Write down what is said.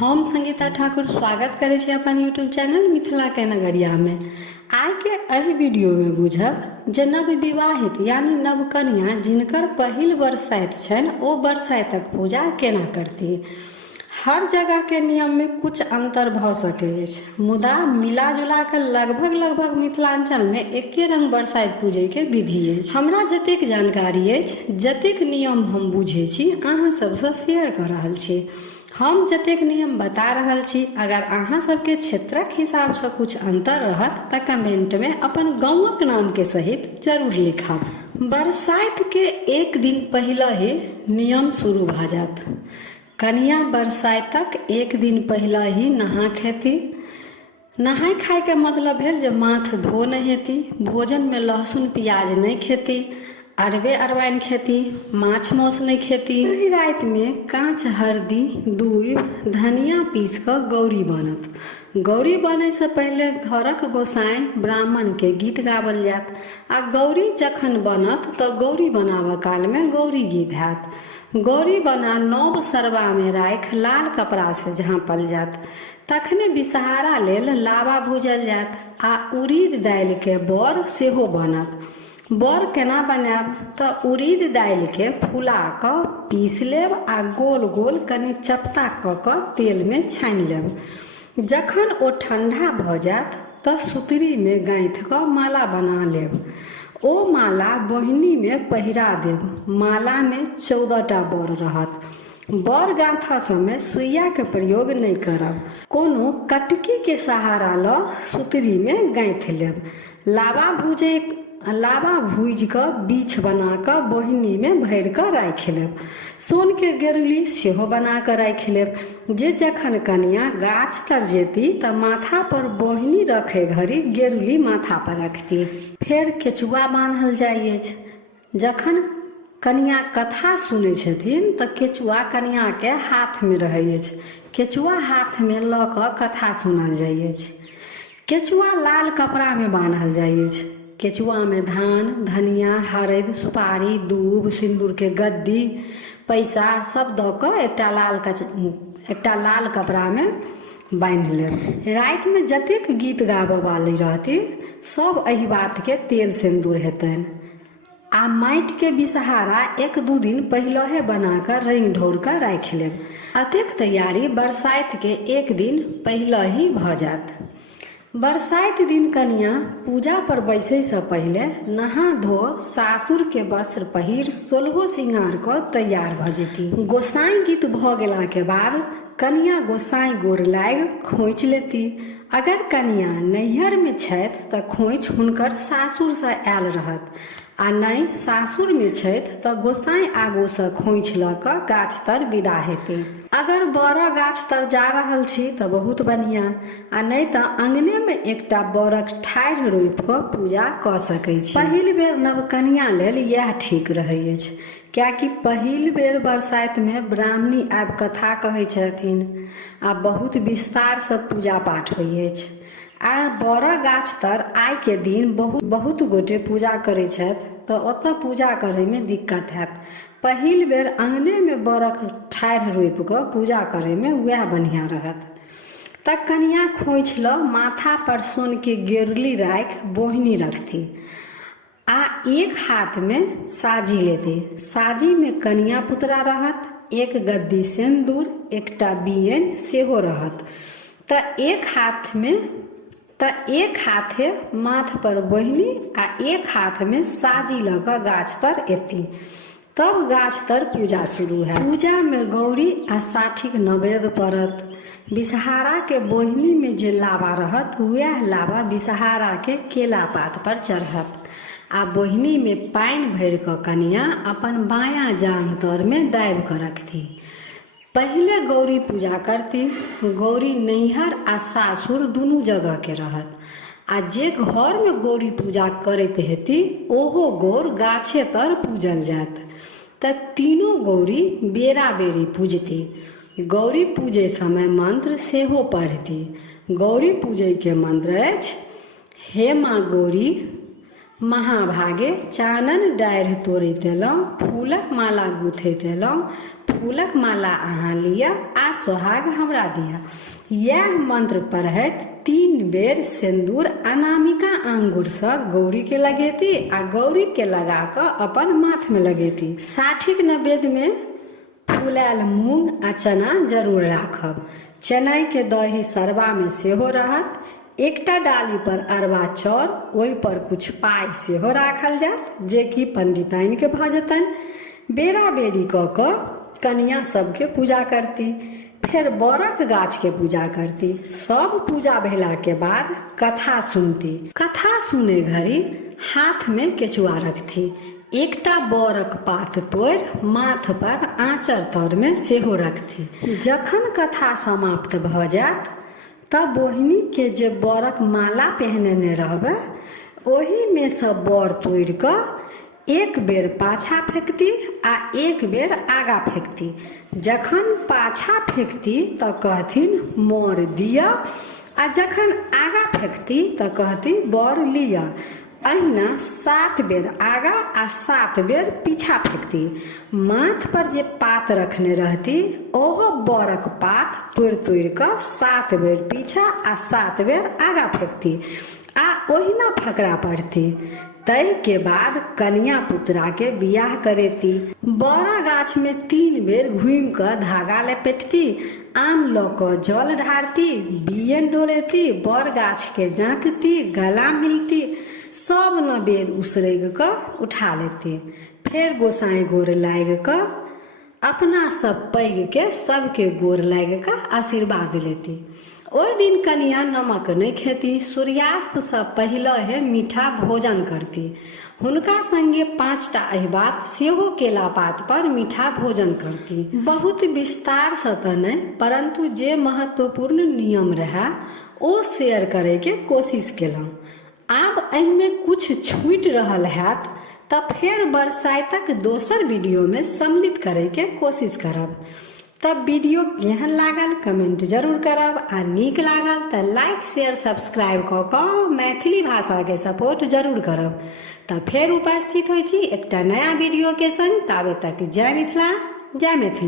हम संगीता ठाकुर स्वागत करे छी अपन यूट्यूब चैनल मिथिला के नगरिया में। आइ के एहि वीडियो में बुझब जे नव विवाहित यानी नवकन्या जिनकर पहिल बरसाइत छनि ओ बरसाइतक पूजा केना करती। हर जगह के नियम में कुछ अंतर भ सकै अछि, मुदा मिला जुला के लगभग मिथिलांचल में एके रंग बरसाइत पूजे के विधि अछि। हमरा जतेक जानकारी अछि, जतेक नियम हम बुझे छी, अहाँ सबसे शेयर कर रहल छी। हम जतेक नियम बता रहल छी, अगर अहाँ सबके क्षेत्रक हिसाब से कुछ अंतर रहत त कमेंट में अपन गांवक नाम के सहित जरूर लिखब। बरसाइत के एक दिन पहले ही नियम शुरू भ जात। कन्या बरसाइतक एक दिन पहले ही नहा खेती। नहाय खाय के मतलब भेल जे माथ धो नहीं हेती, भोजन में लहसुन प्याज नहीं खेती, अरबे अरबाइन खेती, माछ मौस नहीं खेती। रात में कांच हरदी दूब धनिया पीस कर गौरी बनत। गौरी बने से पहले घरक गोसाई ब्राह्मण के गीत गावल जात आ गौरी जखन बनत तो गौरी बनावा काल में गौरी गीत हैत। गौरी बना नव सरवा में राख लाल कपड़ा से झाँपल जात। तखने विषहारा लेल लावा भूजल जात आ उड़ीद दालि के बर सेहो बनत। बर केना बनाब तऽ उड़ीद दालि के फुला कऽ पीस लेब आ गोल गोल कनि चपटा कऽ कऽ तेल में छानि लेब। जखन ओ ठंडा भऽ जायत तऽ सुतरी में गाँथि कऽ माला बना लेब। ओ माला बहिनी में पहिरा देब। माला में 14टा बर रहत। बर गाँथा समय सुइया के प्रयोग नहीं करब। कोनो कटकी के सहारा ल सुतरी में गाँथि लेब। लावा भूज कर बीछ बना कर बहिनी में भर कर राख लेब। सोन के गेरुली सेहो बना कर राख लेब। जे जखन कन्या गाछ तर जेती त माथा पर बहिनी रखे घड़ी गेरुली माथा पर रखती। फेर केचुआ बांधल जाइ अछि। जखन कन्या कथा सुनै छथिन त केचुआ कन्या के हाथ में रहै अछि। केचुआ हाथ में ल क कथा सुनल जाइ अछि। केचुआ लाल कपड़ा में बांधल जाइ अछि। केचुआ में धान धनिया हरदि सुपारी दूब सिंदूर के गद्दी पैसा सब द क एकटा लाल कपड़ा में बांधि लेब। रात में जतेक गीत गाबऽ वाली रहती सब एहि बात के तेल सिंदूर हेतनि आ माटि के विषहारा 1-2 दिन पहले बनाकर रंग ढोर कर राख लेब। अतेक तैयारी बरसाइत के एक दिन पहले ही भ जात। बरसाइत दिन कन्या पूजा पर बैसे से पहले नहा धो सासुर के वस्त्र पहिर 16 श्रृंगार क तैयार भ जेती। गोसाई गीत भ गेला के बाद कन्या गोसाई गोर लाग खोइच लेती। अगर कन्या नैहर में छथि त खोइच हुनकर सासुर से आयल रहत आ नहीं सासुर में छथि त गोसाई आगू से खोइच ल क गाछ तर विदा हेती। अगर बड़ गाछ तर जा रहल छी त बहुत बढ़िया आ नहीं त अंगने में एकटा बड़क ठाढ़ि रोपि क पूजा क सकै छी। पहिल बेर नवकन्या लेल यह ठीक रहै अछि, कियाकि पहिल बेर बरसाइत में ब्राह्मणी आबि कथा कहै छथिन आ बहुत विस्तार से पूजा पाठ होइ अछि। आ बड़ गाछ तर आइ के दिन बहुत गोटे पूजा करै छथि त ओतऽ पूजा करे में दिक्कत हैत। पहिल बेर अंगने में बड़क ठाढ़ि रोपि क पूजा करे में वह बढ़िया रहत। तक कन्या खोइच ल माथा पर सोन के गेरुली राख बोहिनी रखती आ एक हाथ में साजी लेती। साजी में कन्या पुतरा रहत, एक गद्दी सिंदूर एकटा बियन सेहो रहत। एक हाथे माथ पर बहिनी आ एक हाथ में साजी लग गाछ तर एती। तब गाछ तर पूजा शुरू है। पूजा में गौरी आ साठिक नवेद पड़त। विषहारा के बोहिनी में जे लावा रहत वह लावा विषहारा के केला पात पर चढ़त आ बोहिनी में पानि भर क कन्या अपन बायां जांघ तर में दाबि क रखती। पहले गौरी पूजा करती। गौरी नैहर आ सासुर दुनू जगह के रहत आ जे घर में गौरी पूजा करैत हेती ओहो गौर गाछे तर पूजल जात। त तीनों गौरी बेरा बेरी पूजती। गौरी पूजे समय मंत्र सेहो पढ़ती। गौरी पूजे के मंत्र अछि, हे माँ गौरी महाभागे चानन डाढ़ि तोड़ैत एलहुँ, फूलक माला गुथैत एलहुँ, फूलक माला अहाँ लिअ आ सोहाग हमरा दिअ। यह मंत्र पढ़ैत 3 बेर सिंदूर अनामिका आंगुरसँ गौरी के लगेती आ गौरी के लगा कऽ अपन माथ में लगेती। साठिक नैवेद्य में फुलायल मूंग आ चना जरूर राखब। चेन्नई के दही सरवा में सेहो रहत। एकटा डाली पर अरवा चाउर, ओहि पर कुछ पाई सेहो राखल जायत, जे कि पंडिताइन के भऽ जेतनि। बेरा बेरी कऽ कऽ कनिया सबके पूजा करती, फिर बरक गाछ के पूजा करती। सब पूजा भेला के बाद कथा सुनती। कथा सुने घड़ी हाथ में केचुआ रखती। एकटा बरक पात तोड़ि माथ पर आँचर तर में सेहो रखती। जखन कथा समाप्त भऽ जायत तब बोहिनी के जे बरक माला पहनेने रहबै ओही में से बर तोड़ि कऽ 1 बेर पाछा फेंकती आ 1 बेर आगा फेंकती। जखन पाछा फेंकती तऽ कहथिन मोर दिअ आ जखन आगा फेंकती तऽ कहती बर लिअ। अहिना 7 बेर आगा आ 7 बेर पीछा फेंकती। माथ पर जे पात रखने रहती ओहो बरक पात तोड़ि तोड़ि कऽ 7 बेर पीछा आ 7 बेर आगा फेंकती आ ओहिना फकरा पड़ती। तय के बाद कन्या पुत्रा के बियाह करेती। बड़ा गाछ में 3 बेर घूमि कऽ धागा लपेटती, आम लऽ कऽ जल ढारती, बियन डोलेती, बर गाछ के जांकती, गला मिलती, सब नवेद उसरैग कऽ उठा लेती। फेर गोसाई गोर लागि कऽ अपना सब पैघ के सबके गोर लागि कऽ आशीर्वाद लेती। ओहि दिन कनिया नमक नहीं खेती, सूर्यास्त से पहिले मीठा भोजन करती। हुनका संगे 5टा अहिबात सेहो केला पात पर मीठा भोजन करती। बहुत विस्तार से तऽ नहीं, परंतु जे महत्वपूर्ण नियम रहे ओ शेयर करे के कोशिश केलहुँ। आब एहिमे कुछ छूटि रहल हैत तऽ फेर बरसाइतक दोसर वीडियो में सम्मिलित करे के कोशिश करब। तब वीडियो केहन लागल कमेंट जरूर करब आ नीक लागल तऽ लाइक शेयर सब्सक्राइब कऽ कऽ मैथिली भाषा के सपोर्ट जरूर करब। तऽ फेर उपस्थित होइ छी एकटा नया वीडियो के संग। ताबे तक जय मिथिला, जय मैथिली।